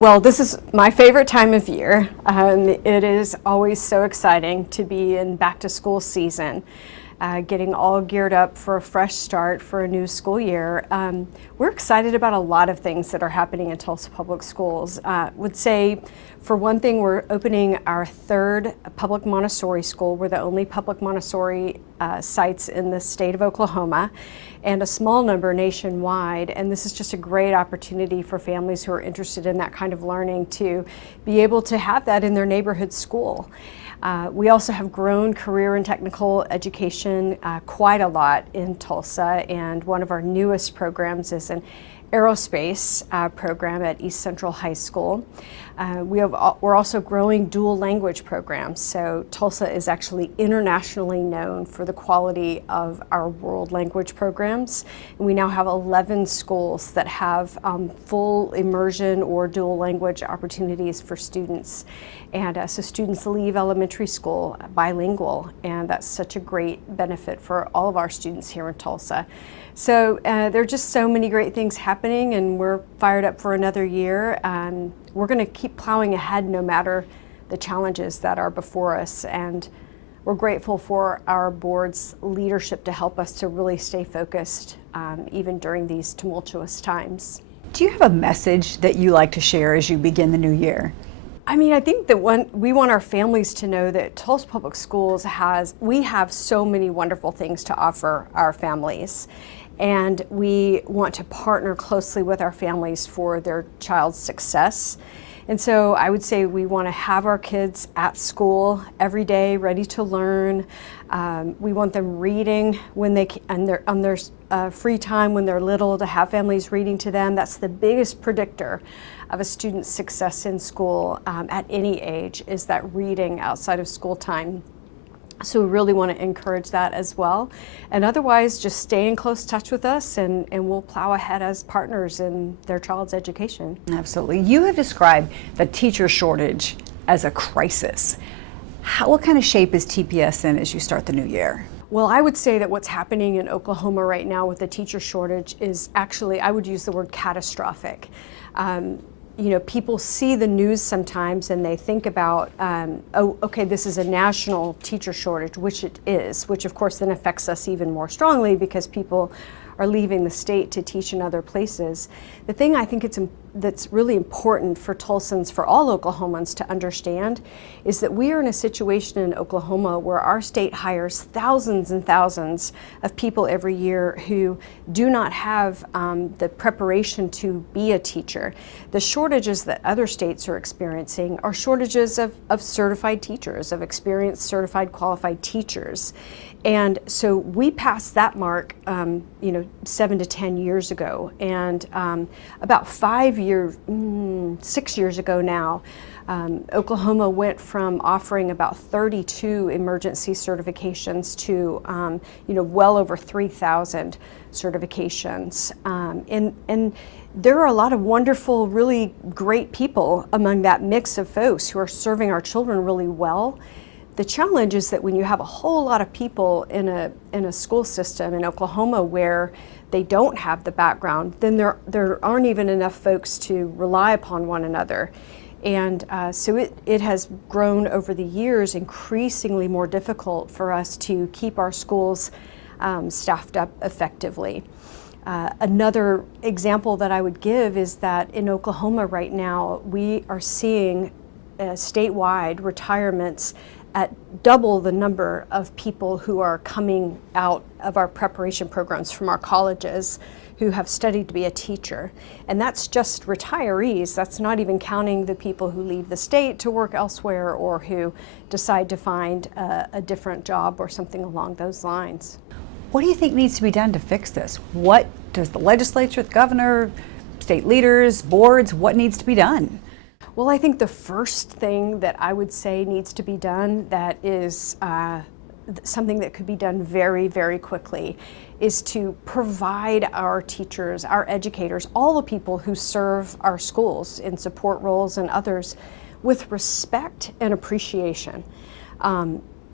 Well, this is my favorite time of year. It is always so exciting to be in back to school season, getting all geared up for a fresh start for a new school year. We're excited about a lot of things that are happening in Tulsa Public Schools. Would say, for one thing, we're opening our third public Montessori school. We're the only public Montessori sites in the state of Oklahoma, and a small number nationwide. And this is just a great opportunity for families who are interested in that kind of learning to be able to have that in their neighborhood school. We also have grown career and technical education quite a lot in Tulsa, and one of our newest programs is an aerospace program at East Central High School. We're also growing dual language programs, so Tulsa is actually internationally known for the quality of our world language programs. And we now have 11 schools that have full immersion or dual language opportunities for students. And so students leave elementary school bilingual, and that's such a great benefit for all of our students here in Tulsa. So there are just so many great things happening, and we're fired up for another year. We're going to keep plowing ahead no matter the challenges that are before us, and we're grateful for our board's leadership to help us to really stay focused even during these tumultuous times. Do you have a message that you like to share as you begin the new year? I mean, I think that we want our families to know that Tulsa Public Schools we have so many wonderful things to offer our families. And we want to partner closely with our families for their child's success. And so I would say we want to have our kids at school every day, ready to learn. We want them reading when on their free time when they're little, to have families reading to them. That's the biggest predictor of a student's success in school at any age, is that reading outside of school time. So we really want to encourage that as well. And otherwise, just stay in close touch with us, and we'll plow ahead as partners in their child's education. Absolutely. You have described the teacher shortage as a crisis. What kind of shape is TPS in as you start the new year? Well, I would say that what's happening in Oklahoma right now with the teacher shortage is actually, I would use the word catastrophic. You know, people see the news sometimes and they think about, oh, okay, this is a national teacher shortage, which it is, which of course then affects us even more strongly because people are leaving the state to teach in other places. The thing I think that's really important for Tulsans, for all Oklahomans to understand, is that we are in a situation in Oklahoma where our state hires thousands and thousands of people every year who do not have the preparation to be a teacher. The shortages that other states are experiencing are shortages of certified teachers, of experienced, certified, qualified teachers. And so we passed that mark, 7 to 10 years ago. And about 6 years ago now, Oklahoma went from offering about 32 emergency certifications to, well over 3,000 certifications. And there are a lot of wonderful, really great people among that mix of folks who are serving our children really well. The challenge is that when you have a whole lot of people in a school system in Oklahoma where they don't have the background, then there aren't even enough folks to rely upon one another. And so it has grown over the years increasingly more difficult for us to keep our schools staffed up effectively. Another example that I would give is that in Oklahoma right now, we are seeing statewide retirements at double the number of people who are coming out of our preparation programs from our colleges who have studied to be a teacher. And that's just retirees. That's not even counting the people who leave the state to work elsewhere or who decide to find a different job or something along those lines. What do you think needs to be done to fix this? What does the legislature, the governor, state leaders, boards, what needs to be done? Well, I think the first thing that I would say needs to be done that is something that could be done very, very quickly is to provide our teachers, our educators, all the people who serve our schools in support roles and others with respect and appreciation.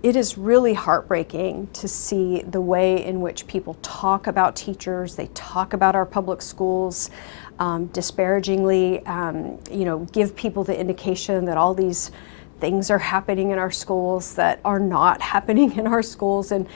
it is really heartbreaking to see the way in which people talk about teachers. They talk about our public schools disparagingly, give people the indication that all these things are happening in our schools that are not happening in our schools. And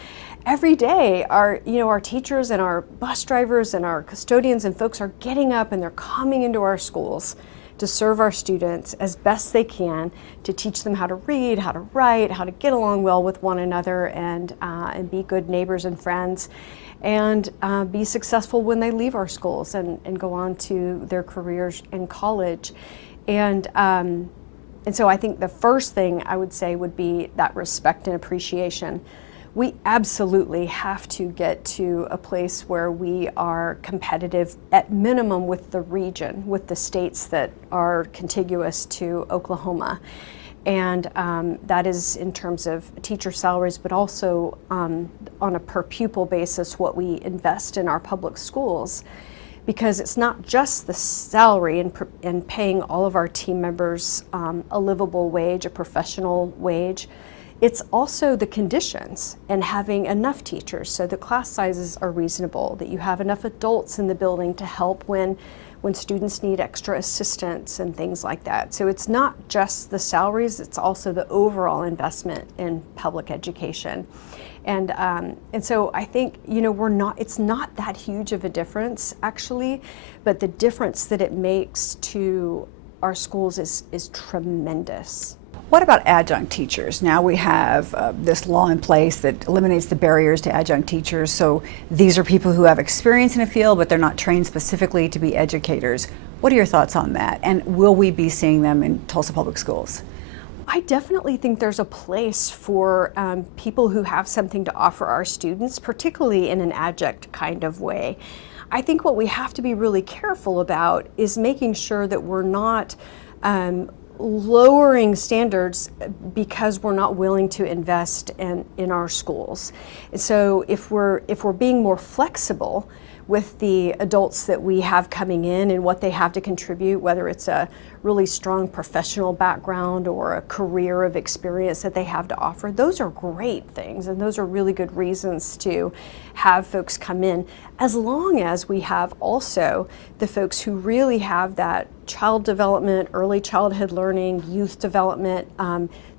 every day our teachers and our bus drivers and our custodians and folks are getting up and they're coming into our schools to serve our students as best they can, to teach them how to read, how to write, how to get along well with one another, and be good neighbors and friends, and be successful when they leave our schools and go on to their careers in college. And so I think the first thing I would say would be that respect and appreciation. We absolutely have to get to a place where we are competitive at minimum with the region, with the states that are contiguous to Oklahoma. And that is in terms of teacher salaries, but also on a per pupil basis, what we invest in our public schools. Because it's not just the salary and paying all of our team members a livable wage, a professional wage. It's also the conditions and having enough teachers so the class sizes are reasonable, that you have enough adults in the building to help when students need extra assistance and things like that. So it's not just the salaries, it's also the overall investment in public education. And so I think, it's not that huge of a difference actually, but the difference that it makes to our schools is tremendous. What about adjunct teachers? Now we have this law in place that eliminates the barriers to adjunct teachers. So these are people who have experience in a field, but they're not trained specifically to be educators. What are your thoughts on that? And will we be seeing them in Tulsa Public Schools? I definitely think there's a place for people who have something to offer our students, particularly in an adjunct kind of way. I think what we have to be really careful about is making sure that we're not lowering standards because we're not willing to invest in our schools. And so if we're being more flexible with the adults that we have coming in and what they have to contribute, whether it's a really strong professional background or a career of experience that they have to offer, those are great things and those are really good reasons to have folks come in, as long as we have also the folks who really have that child development, early childhood learning, youth development,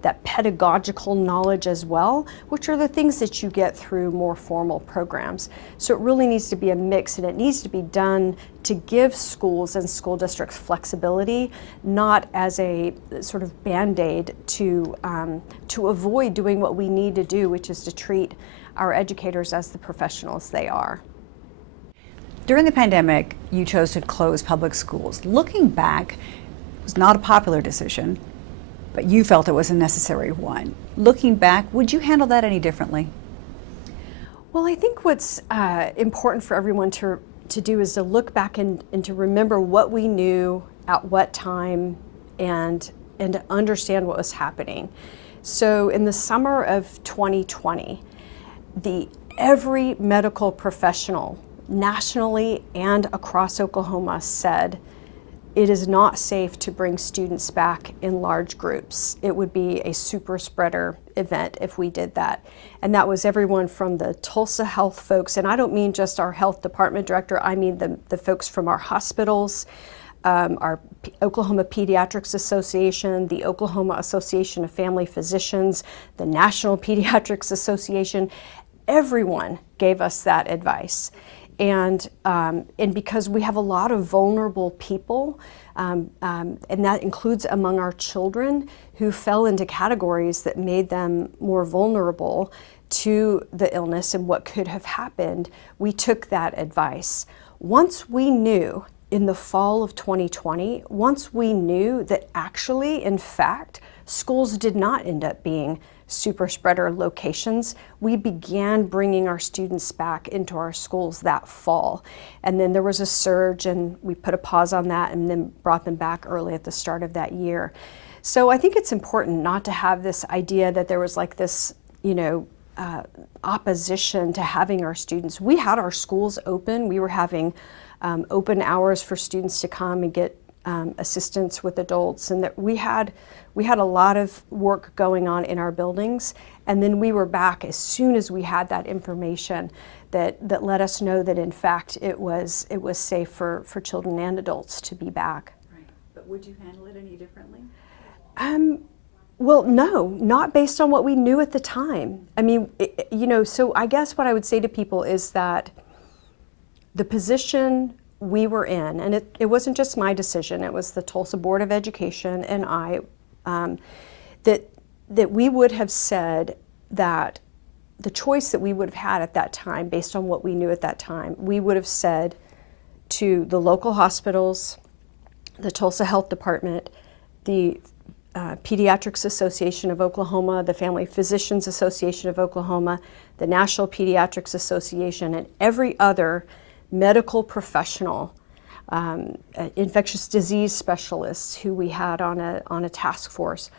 that pedagogical knowledge as well, which are the things that you get through more formal programs. So it really needs to be a mix, and it needs to be done to give schools and school districts flexibility, not as a sort of Band-Aid to avoid doing what we need to do, which is to treat our educators as the professionals they are. During the pandemic, you chose to close public schools. Looking back, it was not a popular decision, but you felt it was a necessary one. Looking back, would you handle that any differently? Well, I think what's important for everyone to do is to look back and to remember what we knew at what time and to understand what was happening. So in the summer of 2020, every medical professional nationally and across Oklahoma said it is not safe to bring students back in large groups. It would be a super spreader event if we did that. And that was everyone from the Tulsa health folks, and I don't mean just our health department director, I mean the folks from our hospitals, our Oklahoma Pediatrics Association, the Oklahoma Association of Family Physicians, the National Pediatrics Association. Everyone gave us that advice. And because we have a lot of vulnerable people, and that includes among our children who fell into categories that made them more vulnerable to the illness and what could have happened, we took that advice. Once we knew in the fall of 2020, once we knew that actually, in fact, schools did not end up being super spreader locations, we began bringing our students back into our schools that fall. And then there was a surge and we put a pause on that and then brought them back early at the start of that year. So I think it's important not to have this idea that there was like this, opposition to having our students. We had our schools open. We were having open hours for students to come and get assistance with adults, and that we had a lot of work going on in our buildings, and then we were back as soon as we had that information that let us know that in fact it was safe for children and adults to be back. Right. But would you handle it any differently? Well, no, not based on what we knew at the time. I mean, so I guess what I would say to people is that the position we were in, and it wasn't just my decision, it was the Tulsa Board of Education and I, that we would have said that the choice that we would have had at that time, based on what we knew at that time, we would have said to the local hospitals, the Tulsa Health Department, the Pediatrics Association of Oklahoma, the Family Physicians Association of Oklahoma, the National Pediatrics Association, and every other medical professional, infectious disease specialists who we had on a task force.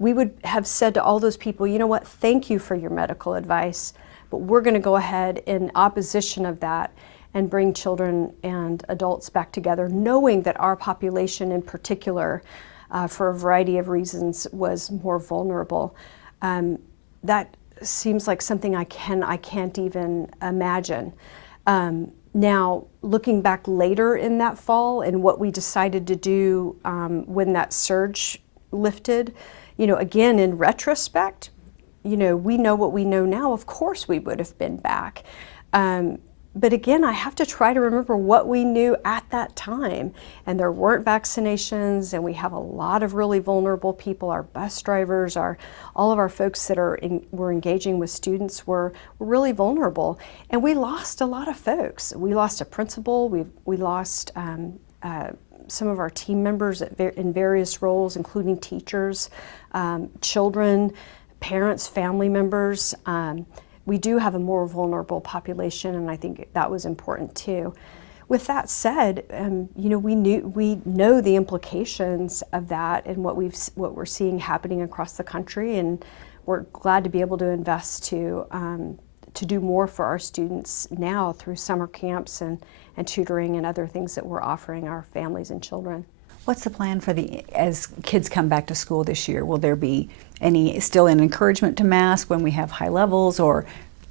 We would have said to all those people, you know what, thank you for your medical advice, but we're going to go ahead in opposition of that and bring children and adults back together, knowing that our population in particular, for a variety of reasons, was more vulnerable. That seems like something I can't even imagine. Now, looking back later in that fall and what we decided to do when that surge lifted, again, in retrospect, we know what we know now. Of course we would have been back. But again, I have to try to remember what we knew at that time. And there weren't vaccinations, and we have a lot of really vulnerable people. Our bus drivers, all of our folks that were engaging with students were really vulnerable. And we lost a lot of folks. We lost a principal. We lost some of our team members in various roles, including teachers, children, parents, family members. We do have a more vulnerable population, and I think that was important too. With that said, we know the implications of that and what we're seeing happening across the country, and we're glad to be able to invest to do more for our students now through summer camps and tutoring and other things that we're offering our families and children. What's the plan as kids come back to school this year? Will there be still an encouragement to mask when we have high levels, or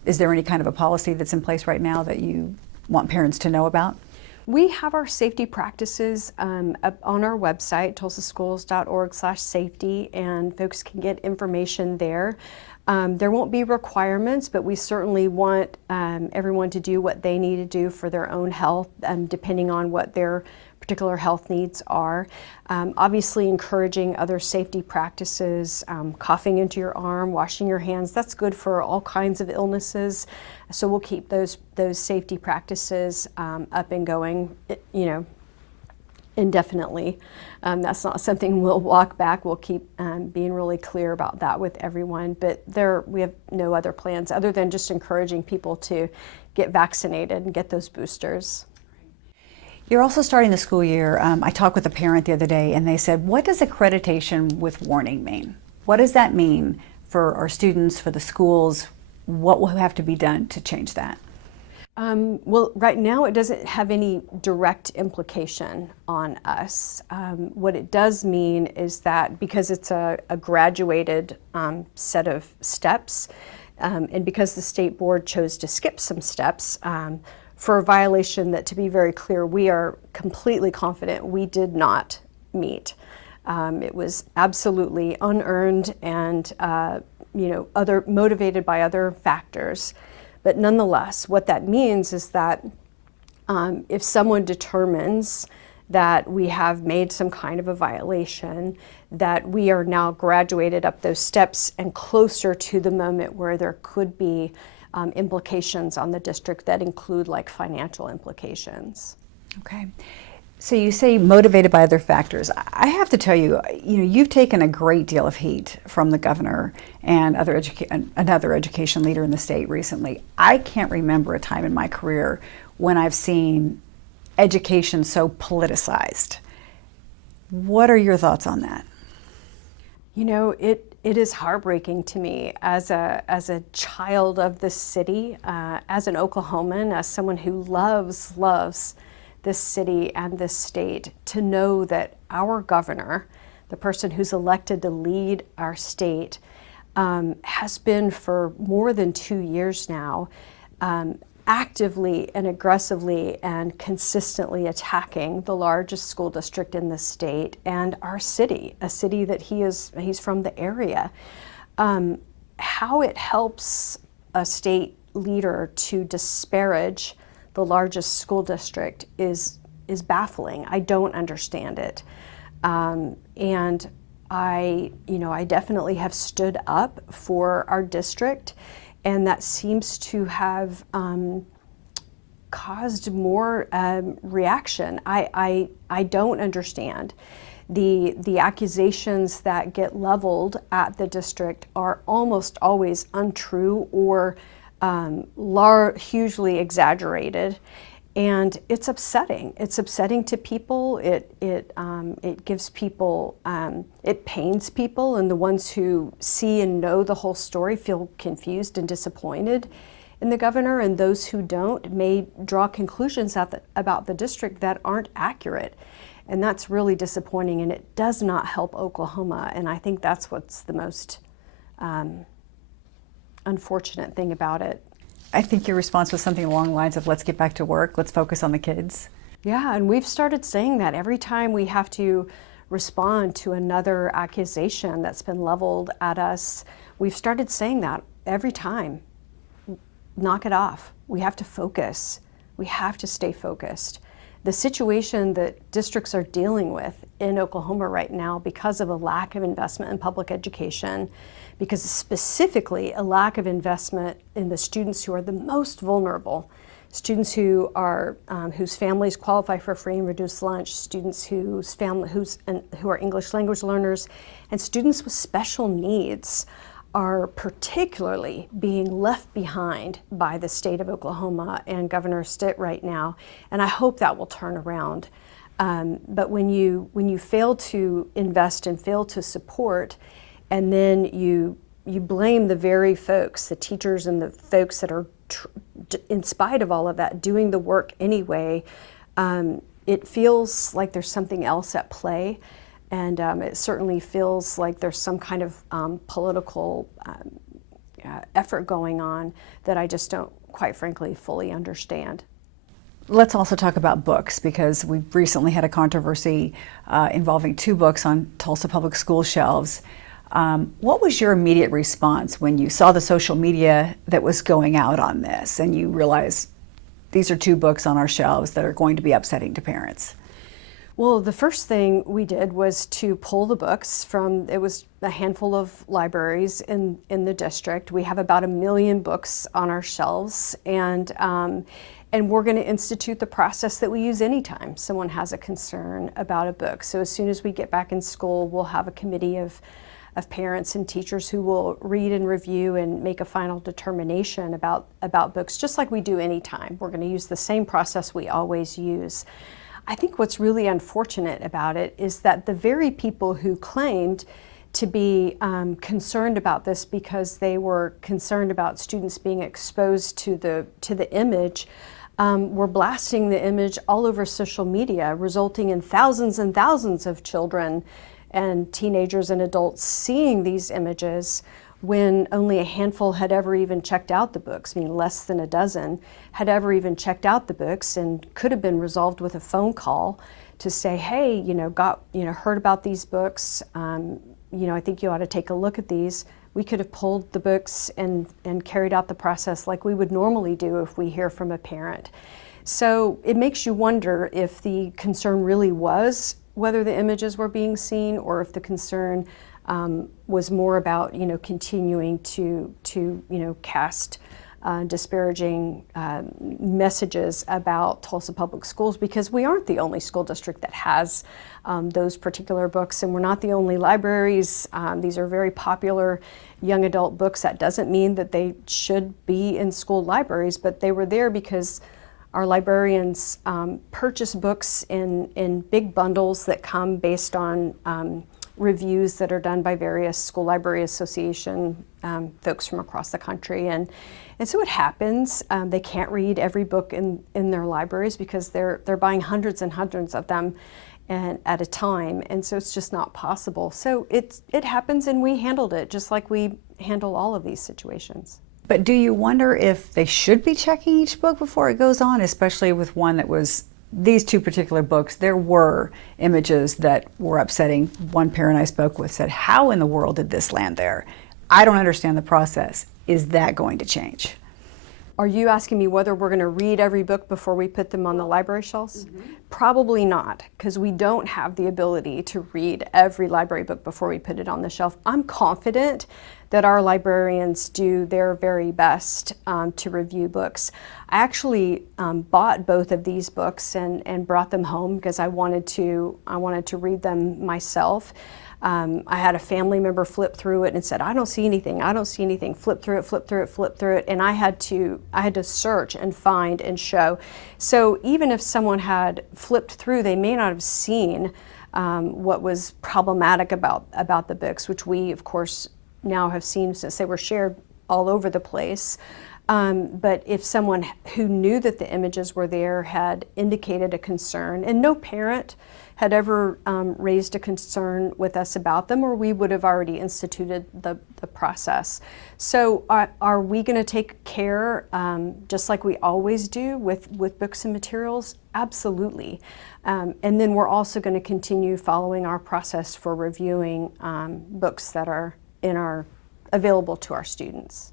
is there any kind of a policy that's in place right now that you want parents to know about? We have our safety practices up on our website, tulsaschools.org/safety, and folks can get information there. There won't be requirements, but we certainly want everyone to do what they need to do for their own health, depending on what their particular health needs are. Obviously encouraging other safety practices, coughing into your arm, washing your hands, that's good for all kinds of illnesses. So we'll keep those safety practices up and going, indefinitely. That's not something we'll walk back. We'll keep being really clear about that with everyone. But we have no other plans other than just encouraging people to get vaccinated and get those boosters. You're also starting the school year. I talked with a parent the other day, and they said, what does accreditation with warning mean? What does that mean for our students, for the schools? What will have to be done to change that? Well, right now it doesn't have any direct implication on us. What it does mean is that because it's a graduated set of steps, and because the state board chose to skip some steps, for a violation that, to be very clear, we are completely confident we did not meet. It was absolutely unearned and motivated by other factors. But nonetheless, what that means is that if someone determines that we have made some kind of a violation, that we are now graduated up those steps and closer to the moment where there could be implications on the district that include like financial implications. Okay. So you say motivated by other factors. I have to tell you, you've taken a great deal of heat from the governor and another education leader in the state recently. I can't remember a time in my career when I've seen education so politicized. What are your thoughts on that? It is heartbreaking to me as a child of the city, as an Oklahoman, as someone who loves this city and this state to know that our governor, the person who's elected to lead our state, has been for more than 2 years now actively and aggressively and consistently attacking the largest school district in the state and our city, a city that he's from the area. How it helps a state leader to disparage the largest school district is baffling. I don't understand it. And I definitely have stood up for our district, and that seems to have caused more reaction. I don't understand. The accusations that get leveled at the district are almost always untrue or hugely exaggerated, and it's upsetting. It's upsetting to people. It gives people, it pains people, and the ones who see and know the whole story feel confused and disappointed in the governor, and those who don't may draw conclusions about the district that aren't accurate. And that's really disappointing, and it does not help Oklahoma, and I think that's what's the most unfortunate thing about it. I think your response was something along the lines of, let's get back to work, let's focus on the kids. Yeah, and we've started saying that every time we have to respond to another accusation that's been leveled at us. We've started saying that every time. Knock it off. We have to focus. We have to stay focused. The situation that districts are dealing with in Oklahoma right now, because of a lack of investment in public education, because specifically a lack of investment in the students who are the most vulnerable, students who are whose families qualify for free and reduced lunch, students who are English language learners, and students with special needs are particularly being left behind by the state of Oklahoma and Governor Stitt right now, and I hope that will turn around. But when you fail to invest and fail to support, and then you blame the very folks, the teachers and the folks that are, in spite of all of that, doing the work anyway, it feels like there's something else at play. And it certainly feels like there's some kind of political effort going on that I just don't, quite frankly, fully understand. Let's also talk about books, because we've recently had a controversy involving 2 books on Tulsa public school shelves. What was your immediate response when you saw the social media that was going out on this and you realized these are 2 books on our shelves that are going to be upsetting to parents? Well, the first thing we did was to pull the books from, it was a handful of libraries in the district. We have about 1 million books on our shelves, and we're going to institute the process that we use anytime someone has a concern about a book. So as soon as we get back in school, we'll have a committee of parents and teachers who will read and review and make a final determination about books, just like we do anytime. We're going to use the same process we always use. I think what's really unfortunate about it is that the very people who claimed to be concerned about this because they were concerned about students being exposed to the image were blasting the image all over social media, resulting in thousands and thousands of children and teenagers and adults seeing these images when only a handful had ever even checked out the books. I mean, less than a dozen had ever even checked out the books, and could have been resolved with a phone call to say, hey, heard about these books, I think you ought to take a look at these. We could have pulled the books and carried out the process like we would normally do if we hear from a parent. So it makes you wonder if the concern really was whether the images were being seen, or if the concern was more about continuing to cast disparaging messages about Tulsa Public Schools, because we aren't the only school district that has those particular books, and we're not the only libraries. These are very popular young adult books. That doesn't mean that they should be in school libraries, but they were there because our librarians purchase books in big bundles that come based on reviews that are done by various school library association folks from across the country. And so it happens. They can't read every book in their libraries because they're buying hundreds and hundreds of them at a time. And so it's just not possible. So it happens, and we handled it just like we handle all of these situations. But do you wonder if they should be checking each book before it goes on, especially with one that was these two particular books? There were images that were upsetting. One parent I spoke with said, "How in the world did this land there? I don't understand the process." Is that going to change? Are you asking me whether we're going to read every book before we put them on the library shelves? Probably not, because we don't have the ability to read every library book before we put it on the shelf. I'm confident that our librarians do their very best to review books. I actually bought both of these books and brought them home because I wanted to read them myself. I had a family member flip through it and said, "I don't see anything, I don't see anything." Flip through it, flip through it, flip through it, and I had to search and find and show. So even if someone had flipped through, they may not have seen what was problematic about the books, which we, of course, now have seen since they were shared all over the place. But if someone who knew that the images were there had indicated a concern, and no parent had ever raised a concern with us about them, or we would have already instituted the process. So are we going to take care, just like we always do with books and materials? Absolutely. And then we're also going to continue following our process for reviewing books that are available to our students.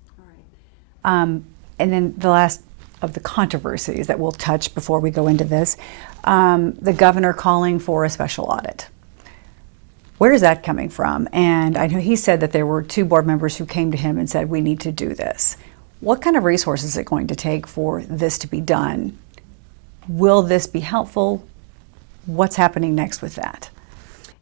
All right. And then the last of the controversies that we'll touch before we go into this, the governor calling for a special audit. Where is that coming from? And I know he said that there were 2 board members who came to him and said, "We need to do this." What kind of resources is it going to take for this to be done? Will this be helpful? What's happening next with that?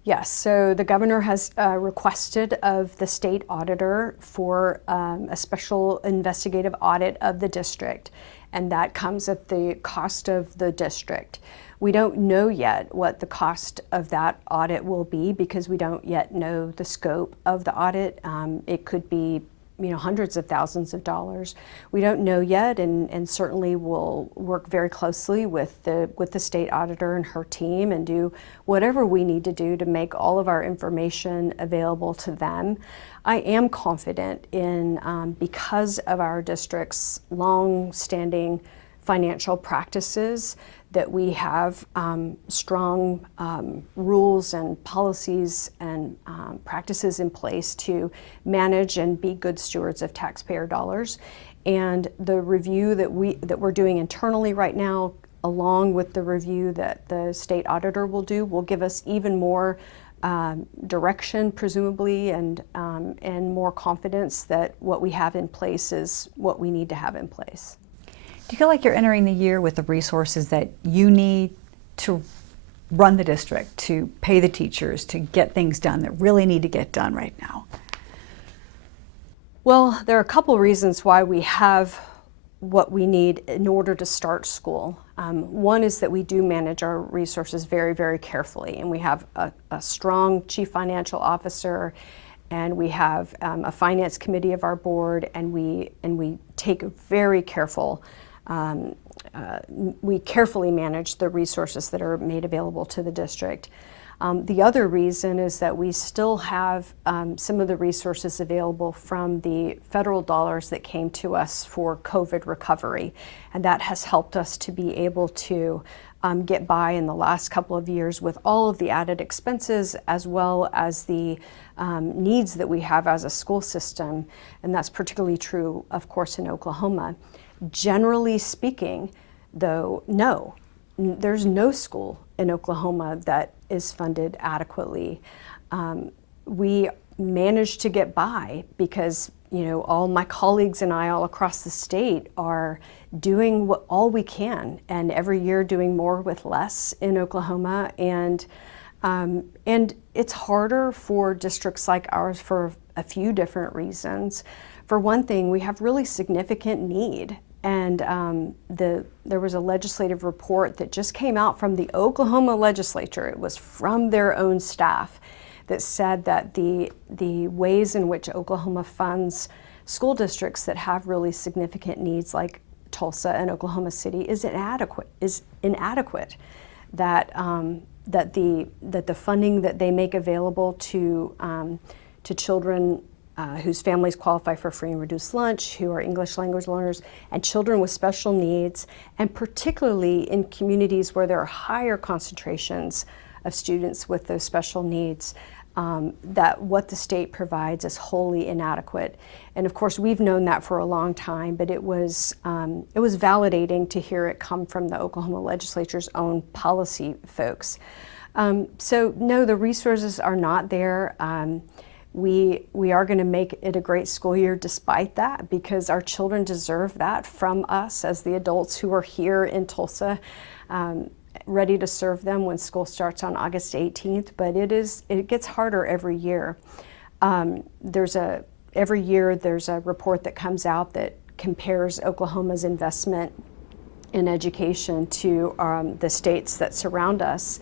Yes, so the governor has requested of the state auditor for a special investigative audit of the district, and that comes at the cost of the district. We don't know yet what the cost of that audit will be because we don't yet know the scope of the audit. It could be hundreds of thousands of dollars. We don't know yet, and certainly we'll work very closely with the state auditor and her team and do whatever we need to do to make all of our information available to them. I am confident in, because of our district's long-standing financial practices, that we have strong rules and policies and practices in place to manage and be good stewards of taxpayer dollars. And the review that we're doing internally right now, along with the review that the state auditor will do, will give us even more direction, presumably, and more confidence that what we have in place is what we need to have in place. Do you feel like you're entering the year with the resources that you need to run the district, to pay the teachers, to get things done that really need to get done right now? Well, there are a couple reasons why we have what we need in order to start school. One is that we do manage our resources very, very carefully, and we have a strong chief financial officer, and we have a finance committee of our board, and we take very careful. We carefully manage the resources that are made available to the district. The other reason is that we still have some of the resources available from the federal dollars that came to us for COVID recovery, and that has helped us to be able to get by in the last couple of years with all of the added expenses as well as the needs that we have as a school system, and that's particularly true, of course, in Oklahoma. Generally speaking, though, there's no school in Oklahoma that is funded adequately. We managed to get by because all my colleagues and I all across the state are doing all we can, and every year doing more with less in Oklahoma, and it's harder for districts like ours for a few different reasons. For one thing, we have really significant need. And there was a legislative report that just came out from the Oklahoma legislature. It was from their own staff, that said that the ways in which Oklahoma funds school districts that have really significant needs like Tulsa and Oklahoma City is inadequate. That the funding that they make available to children whose families qualify for free and reduced lunch, who are English language learners, and children with special needs, and particularly in communities where there are higher concentrations of students with those special needs, that what the state provides is wholly inadequate. And of course, we've known that for a long time, but it was validating to hear it come from the Oklahoma legislature's own policy folks. So no, the resources are not there. We are going to make it a great school year despite that, because our children deserve that from us as the adults who are here in Tulsa, ready to serve them when school starts on August 18th. But it gets harder every year. Every year there's a report that comes out that compares Oklahoma's investment in education to the states that surround us.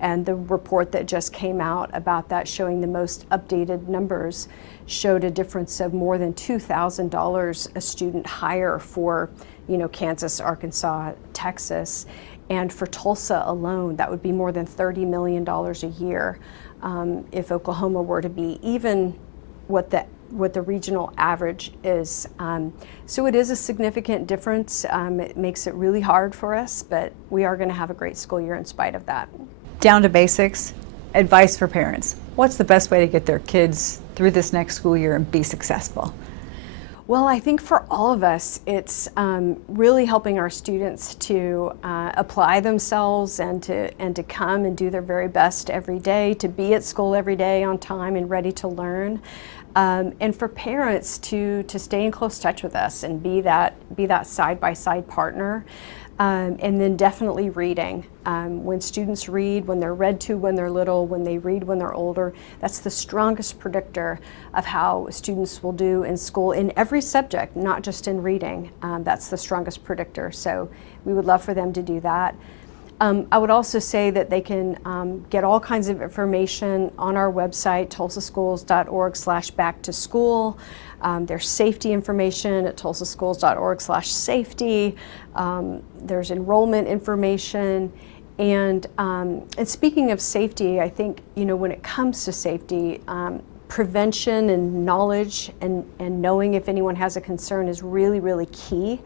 And the report that just came out about that, showing the most updated numbers, showed a difference of more than $2,000 a student higher for, Kansas, Arkansas, Texas. And for Tulsa alone, that would be more than $30 million a year if Oklahoma were to be even what the regional average is. So it is a significant difference. It makes it really hard for us, but we are going to have a great school year in spite of that. Down to basics, advice for parents. What's the best way to get their kids through this next school year and be successful? Well, I think for all of us, it's really helping our students to apply themselves and to come and do their very best every day, to be at school every day on time and ready to learn. And for parents to stay in close touch with us and be that side-by-side partner. And then definitely reading. When students read, when they're read to when they're little, when they read when they're older, that's the strongest predictor of how students will do in school in every subject, not just in reading. That's the strongest predictor. So we would love for them to do that. I would also say that they can get all kinds of information on our website, tulsaschools.org/back-to-school. There's safety information at tulsaschools.org/safety. There's enrollment information. And speaking of safety, I think, when it comes to safety, prevention and knowledge and knowing if anyone has a concern is really, really key.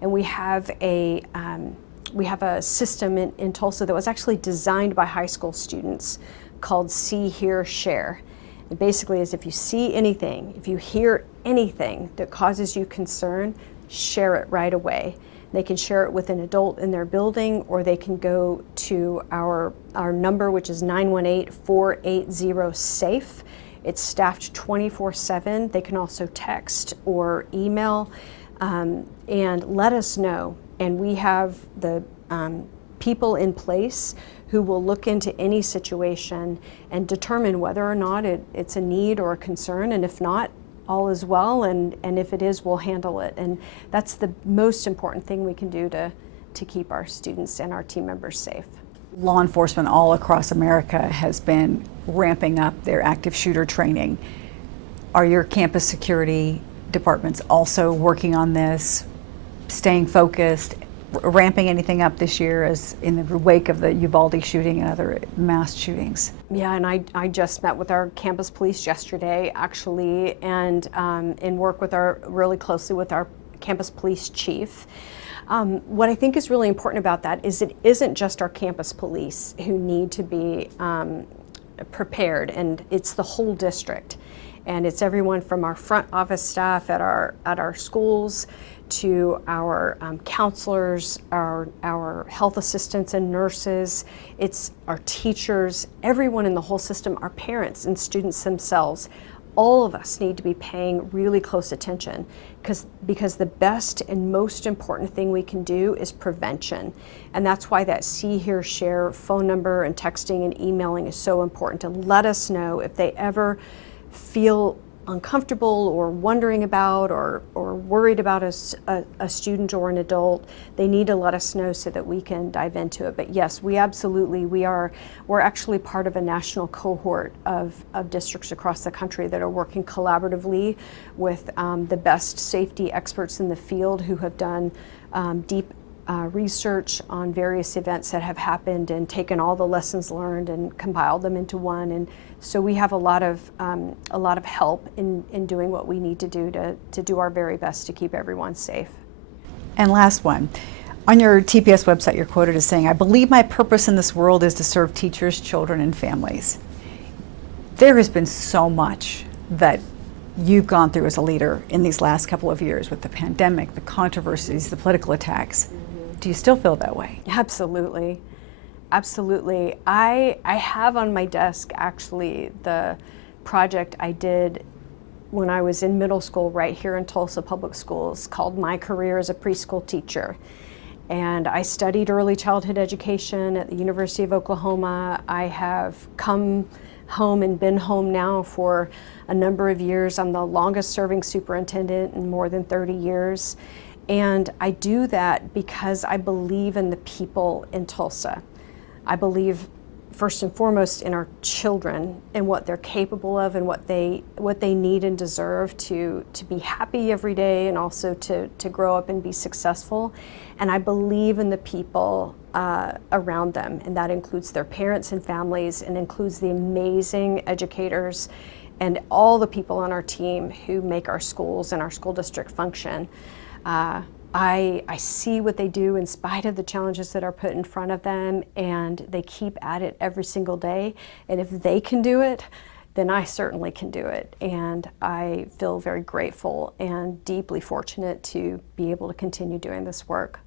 And we have a system in Tulsa that was actually designed by high school students called See, Hear, Share. It basically is, if you see anything, if you hear anything that causes you concern, share it right away. They can share it with an adult in their building, or they can go to our number, which is 918-480-SAFE. It's staffed 24/7. They can also text or email and let us know. And we have the people in place who will look into any situation and determine whether or not it's a need or a concern. And if not, all is well. And if it is, we'll handle it. And that's the most important thing we can do to keep our students and our team members safe. Law enforcement all across America has been ramping up their active shooter training. Are your campus security departments also working on this, staying focused, ramping anything up this year as in the wake of the Uvalde shooting and other mass shootings? Yeah, and I just met with our campus police yesterday, actually, and work really closely with our campus police chief. What I think is really important about that is it isn't just our campus police who need to be prepared, and it's the whole district. And it's everyone from our front office staff at our schools to our counselors, our health assistants and nurses. It's our teachers, everyone in the whole system, our parents and students themselves. All of us need to be paying really close attention because the best and most important thing we can do is prevention. And that's why that See, Hear, Share phone number and texting and emailing is so important, to let us know if they ever feel uncomfortable or wondering about or worried about a student or an adult, they need to let us know so that we can dive into it. But yes, we're actually part of a national cohort of districts across the country that are working collaboratively with the best safety experts in the field who have done deep research on various events that have happened and taken all the lessons learned and compiled them into one. And so we have a lot of help in doing what we need to do our very best to keep everyone safe. And last one, on your TPS website, you're quoted as saying, "I believe my purpose in this world is to serve teachers, children, and families." There has been so much that you've gone through as a leader in these last couple of years with the pandemic, the controversies, the political attacks. Do you still feel that way? Absolutely. Absolutely. I have on my desk actually the project I did when I was in middle school right here in Tulsa Public Schools called My Career as a Preschool Teacher. And I studied early childhood education at the University of Oklahoma. I have come home and been home now for a number of years. I'm the longest serving superintendent in more than 30 years. And I do that because I believe in the people in Tulsa. I believe first and foremost in our children and what they're capable of and what they need and deserve to be happy every day and also to grow up and be successful. And I believe in the people around them, and that includes their parents and families, and includes the amazing educators and all the people on our team who make our schools and our school district function. I see what they do in spite of the challenges that are put in front of them, and they keep at it every single day. And if they can do it, then I certainly can do it. And I feel very grateful and deeply fortunate to be able to continue doing this work.